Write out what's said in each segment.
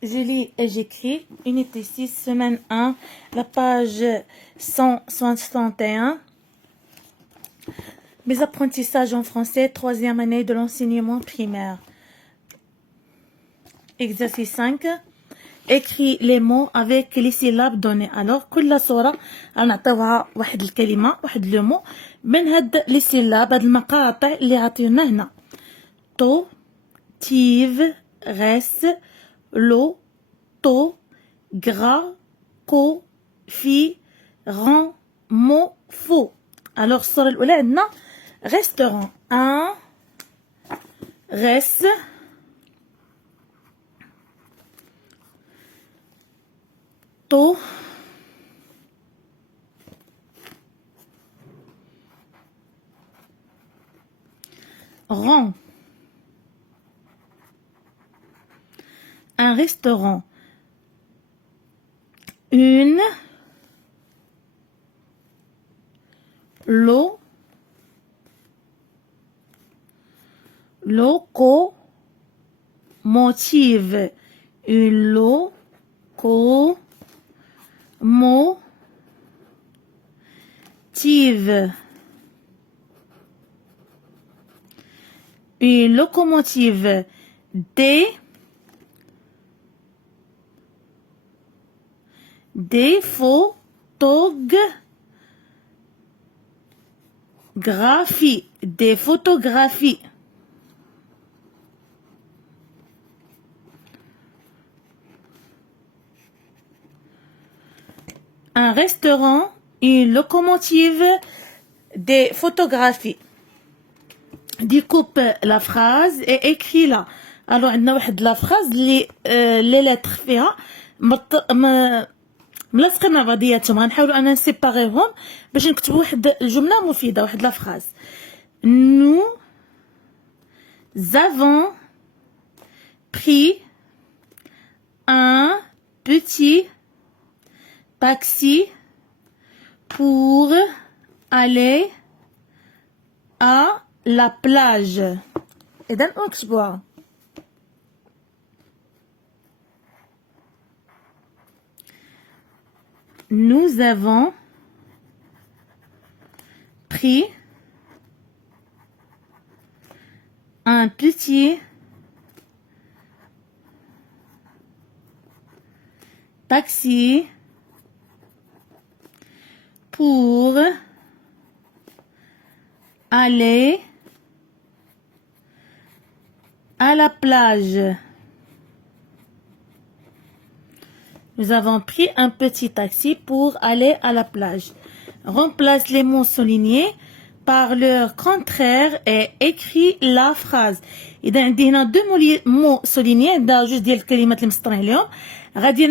Je lis et j'écris. Unité 6, semaine 1, la page 161. Mes apprentissages en français, troisième année de l'enseignement primaire. Exercice 5. Écris les mots avec les syllabes données. Alors, كل صورة نعطيوها واحد الكلمة واحد لو مو من هاد لي سيلاب هاد المقاطع اللي عطيونا هنا. تو تيف غس لو تو غرا كو في ران مو فو. Alors الصورة الأولى عندنا restaurant. Un reste to rang. Un restaurant. Une locomotive. Une locomotive. Une locomotive. Des photographies. Des photographies. Un restaurant, une locomotive, des photographies. Découpe la phrase et écris-la. Alors, عندنا واحد la phrase اللي les lettres فيها ملصقين مع بعضياتهم. غنحاولوا أنا نسيباريهم باش نكتبوا واحد الجملة مفيدة، واحد la phrase. Nous avons pris un petit taxi pour aller à la plage. إذن اكتبوها. Nous avons pris un petit taxi pour aller à la plage. Nous avons pris un petit taxi pour aller à la plage. Remplace les mots soulignés par leur contraire et écris la phrase. إذا عندي هنا دو mots soulignés، عندها جوج ديال الكلمات اللي مسطرين عليهم، غادي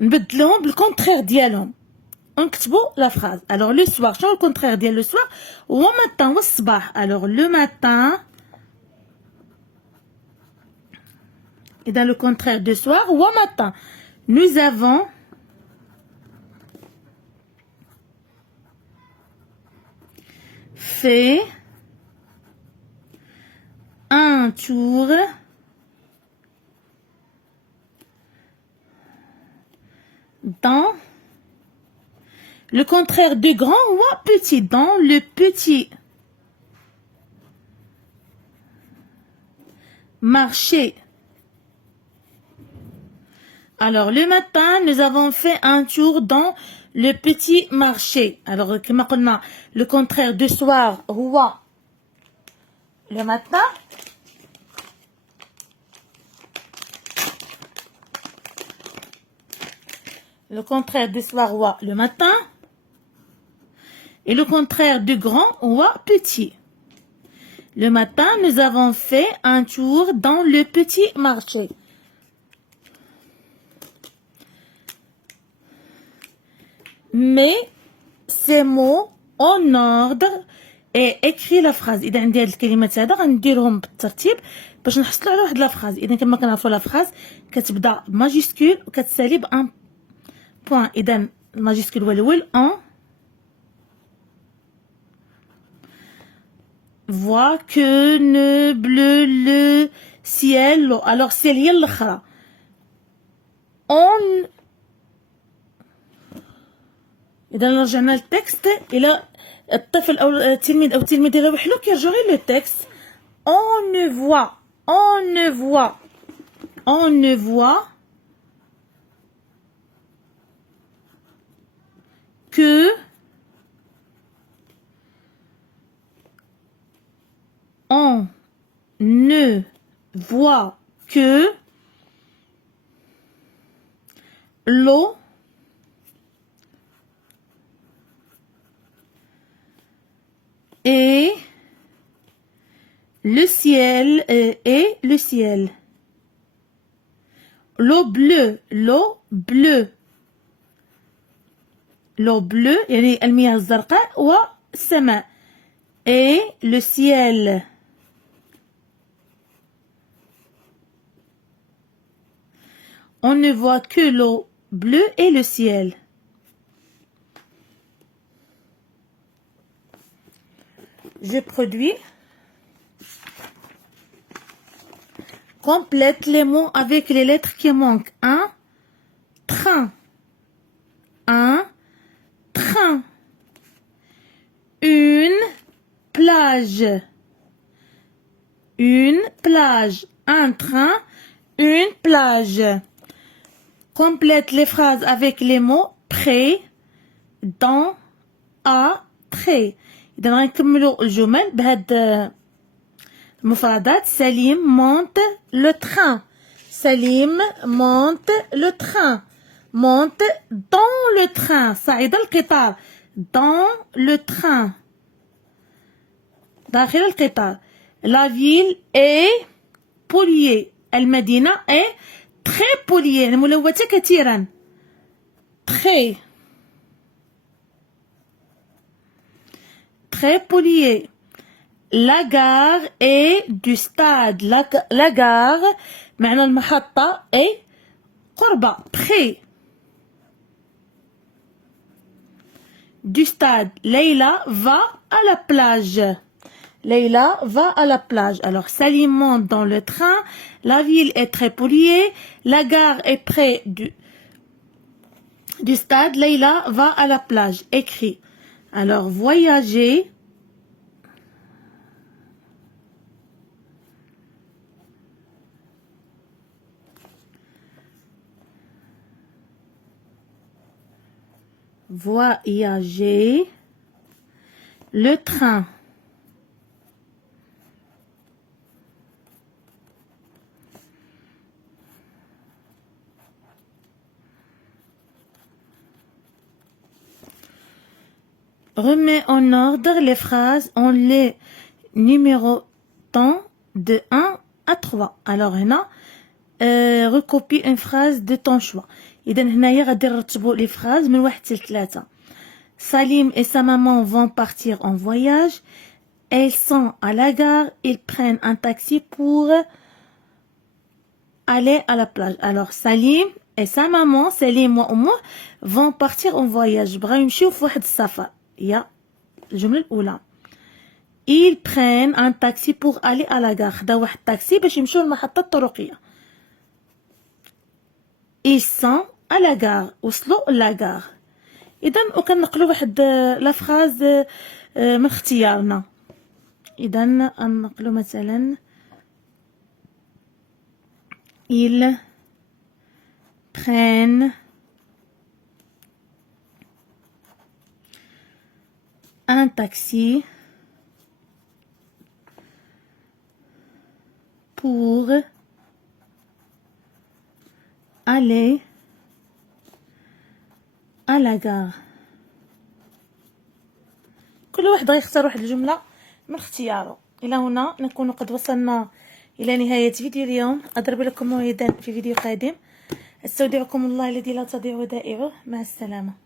نبدلهم بالكونترير ديالهم ونكتبوا لا phrase. Alors le soir، شنو الكونترير ديال لو soir؟ هو matin، هو الصباح. Alors le matin. Et dans le contraire de soir ou matin, nous avons fait un tour dans le contraire de grand ou petit, dans le petit marché. Alors, le matin, nous avons fait un tour dans le petit marché. Alors, comme on a le contraire de soir, roi, le matin. Le contraire de soir, roi, le matin. Et le contraire de grand, roi, petit. Le matin, nous avons fait un tour dans le petit marché. Mais ces mots en ordre et écris la phrase. إذا عندي هاد الكلمات هذا غنديرهم بالترتيب باش نحصلوا على واحد لا phrase. إذا كما كنعرفوا لا phrase كتبدا بماجيسكول وكتسالي بان بوان. إذا الماجيسكول هو الأول ان. Voit que ne bleu le ciel l'eau. Alors ciel هي الأخرى. On إذا رجعنا للتكست إلى الطفل أو التلميذ أو التلميذة إلا وحلو كيرجعوا غير لو تكست. On ne voit que on ne voit que l'eau et le ciel l'eau bleue يعني المياه الزرقاء والسماء et le ciel. On ne voit que l'eau bleue et le ciel. Je produis. Complète les mots avec les lettres qui manquent. Un train. Une plage. Un train, une plage. Complète les phrases avec les mots près, dans, à, très. إذا غنكملوا الجمل بهاد المفردات. سليم monte le train. monte dans le train. صعد القطار. dans le train. داخل القطار. La ville est polluée. المدينة est très polluée يعني ملوثة كثيرا. très polluée. La gare est du stade. La gare معنى المحطة est قرب près du stade. Leïla va à la plage. Alors Salim monte dans le train. La ville est très polluée. La gare est près du stade. Leïla va à la plage. Écrit. Alors voyager. Le train. Remets en ordre les phrases en les numérotant de 1 à 3. Alors هنا recopie une phrase de ton choix. إذا هنايا غادي نرتبوا les phrases من 1 حتى 3. Salim et sa maman vont partir en voyage. Elles sont à la gare. Ils prennent un taxi pour aller à la plage. Alors Salim et sa maman, Salim وأمه vont partir en voyage. بغاو يمشيو في واحد السفر. هي الجملة الأولى. Ils prennent un taxi pour aller à la gare. خداو واحد التاكسي باش يمشيو للمحطة الطرقية. Ils sont à la gare. وصلوا la gare. إذا وكنقلوا واحد لا فراز من اختيارنا. إذا نقلوا مثلا Ils prennent un taxi pour aller à la gare. كل واحد غيختار واحد الجملة من اختياره. إلى هنا نكون قد وصلنا إلى نهاية فيديو اليوم. أضرب لكم موعدا في فيديو قادم. استودعكم الله الذي لا تضيع ودائعه. مع السلامة.